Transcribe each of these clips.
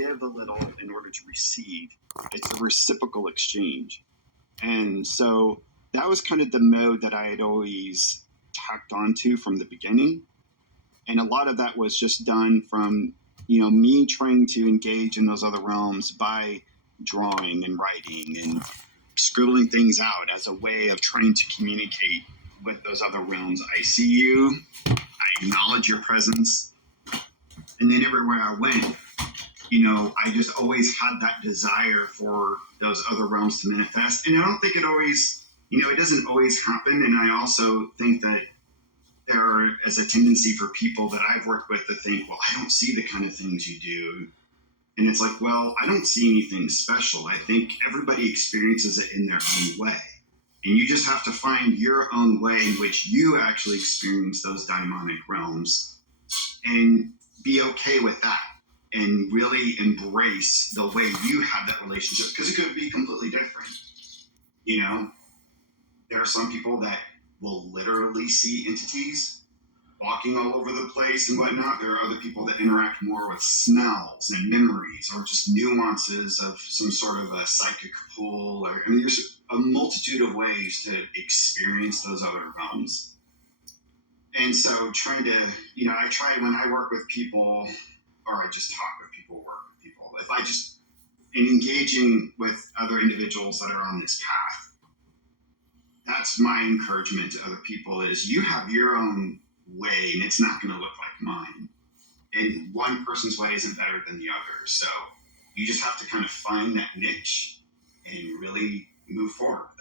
give a little in order to receive. It's a reciprocal exchange. And so that was kind of the mode that I had always tacked onto from the beginning. And a lot of that was just done from, me trying to engage in those other realms by drawing and writing and scribbling things out as a way of trying to communicate with those other realms. I see you, I acknowledge your presence. And then everywhere I went, I just always had that desire for those other realms to manifest. And I don't think it always, it doesn't always happen. And I also think that there is a tendency for people that I've worked with to think, well, I don't see the kind of things you do. And it's like, well, I don't see anything special. I think everybody experiences it in their own way. And you just have to find your own way in which you actually experience those daimonic realms and be okay with that and really embrace the way you have that relationship, because it could be completely different. There are some people that will literally see entities walking all over the place and whatnot. There are other people that interact more with smells and memories or just nuances of some sort of a psychic pull. There's a multitude of ways to experience those other realms. And so I try when I work with people, or I just talk with people, work with people, if I just in engaging with other individuals that are on this path, that's my encouragement to other people is you have your own way and it's not going to look like mine. And one person's way isn't better than the other. So you just have to kind of find that niche and really move forward with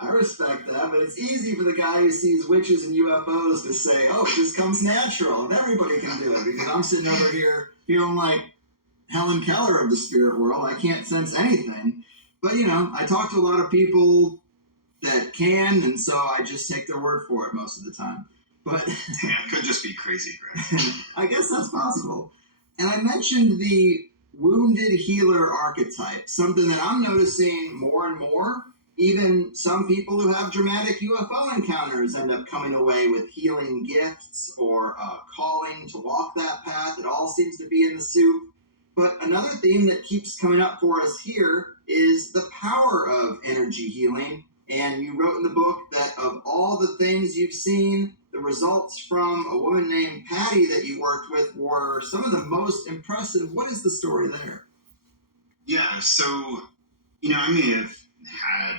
that. I respect that, but it's easy for the guy who sees witches and UFOs to say, oh, it just comes natural and everybody can do it, because I'm sitting over here feeling like Helen Keller of the spirit world. I can't sense anything. But, I talk to a lot of people that can, and so I just take their word for it most of the time. But yeah, it could just be crazy, Greg. I guess that's possible. And I mentioned the wounded healer archetype, something that I'm noticing more and more. Even some people who have dramatic UFO encounters end up coming away with healing gifts or a calling to walk that path. It all seems to be in the soup. But another theme that keeps coming up for us here is the power of energy healing. And you wrote in the book that of all the things you've seen, the results from a woman named Patty that you worked with were some of the most impressive. What is the story there? Yeah, so, I may have had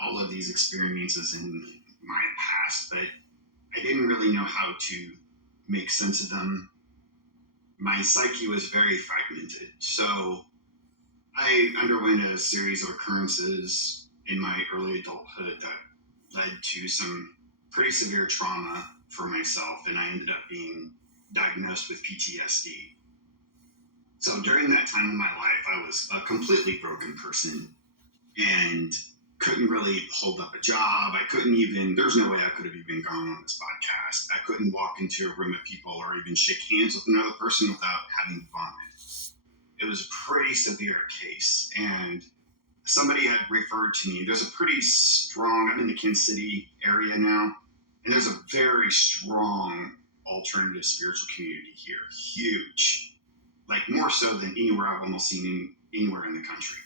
all of these experiences in my past, but I didn't really know how to make sense of them. My psyche was very fragmented. So I underwent a series of occurrences in my early adulthood that led to some pretty severe trauma for myself, and I ended up being diagnosed with PTSD. So during that time in my life, I was a completely broken person and couldn't really hold up a job. There's no way I could have even gone on this podcast. I couldn't walk into a room of people or even shake hands with another person without having vomit. It was a pretty severe case. And somebody had referred to me. There's a pretty strong, I'm in the Kansas City area now, and there's a very strong alternative spiritual community here. Huge. Like more so than anywhere I've almost seen anywhere in the country.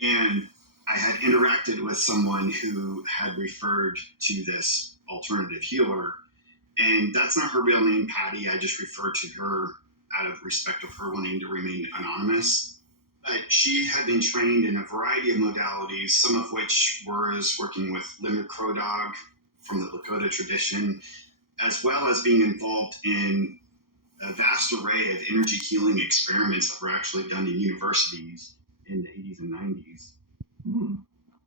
And I had interacted with someone who had referred to this alternative healer, and that's not her real name, Patty. I just referred to her out of respect of her wanting to remain anonymous. She had been trained in a variety of modalities, some of which was working with Leonard Crow Dog from the Lakota tradition, as well as being involved in a vast array of energy healing experiments that were actually done in universities in the 80s and 90s.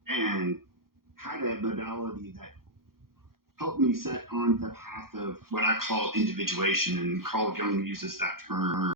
And had a modality that helped me set on the path of what I call individuation, and Carl Jung uses that term